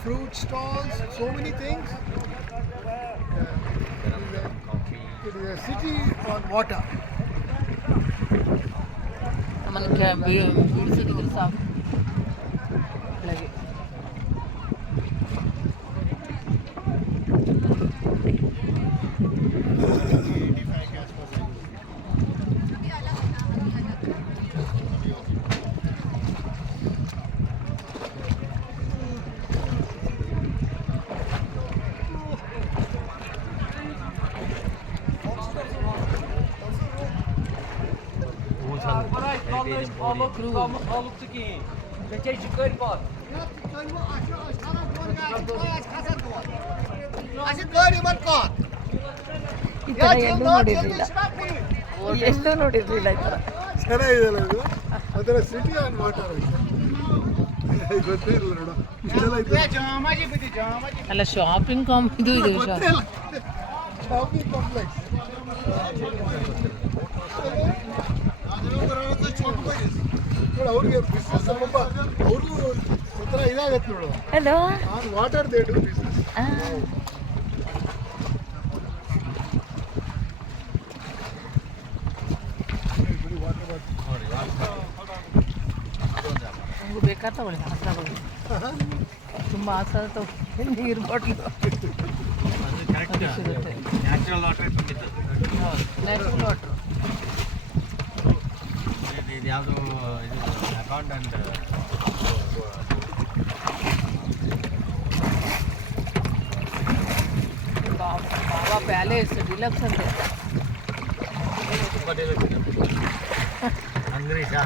fruit stalls, so many things. It is a city on water. మనకి beach దగ్గర సాగు అలాగే ಈ ಥರ ಎಲ್ಲೂ ನೋಡಿರಲಿಲ್ಲ ಎಷ್ಟು ನೋಡಿರಲಿಲ್ಲ ಈ ಥರ ಚೆನ್ನಾಗಿದೆಯಲ್ಲ ಇದು ಅದರ ಸಿಟಿ ಆನ್ ವಾಟರ್ ಗೊತ್ತೇ ಇಲ್ಲ ನೋಡು ಇಷ್ಟೆಲ್ಲ ಇದೆ ಅಲ್ಲ ಶಾಪಿಂಗ್ ಇದು ಇದು ಶಾಪಿಂಗ್ ಕಾಂಪ್ಲೆಕ್ಸ್ ಅವ್ರಿಗೆ ಬಿಸ್ನೆಸ್ ಸ್ವಲ್ಪ ಅವ್ರಿಗೂ ಒಂಥರ ಇದಾಗತ್ತೆ ನೋಡು hello on water they do business ನಮಗೂ ಬೇಕಾದ ತಗೊಳ್ಳಿ ಹತ್ರ ತಗೊಳ್ಳಿ ತುಂಬ ಆಸೆ ತಗೊಳ್ಳಿ ನೀರು ಬಾಟ್ಲು ಸಿಗುತ್ತೆ ನ್ಯಾಚುರಲ್ ವಾಟರ್ ನ್ಯಾಚುರಲ್ ವಾಟ್ರು ಇದು ಯಾವುದು ಇದು account and Baba palace deluxe ಅಂತೆ ಅಂಗ್ರೀಷಾ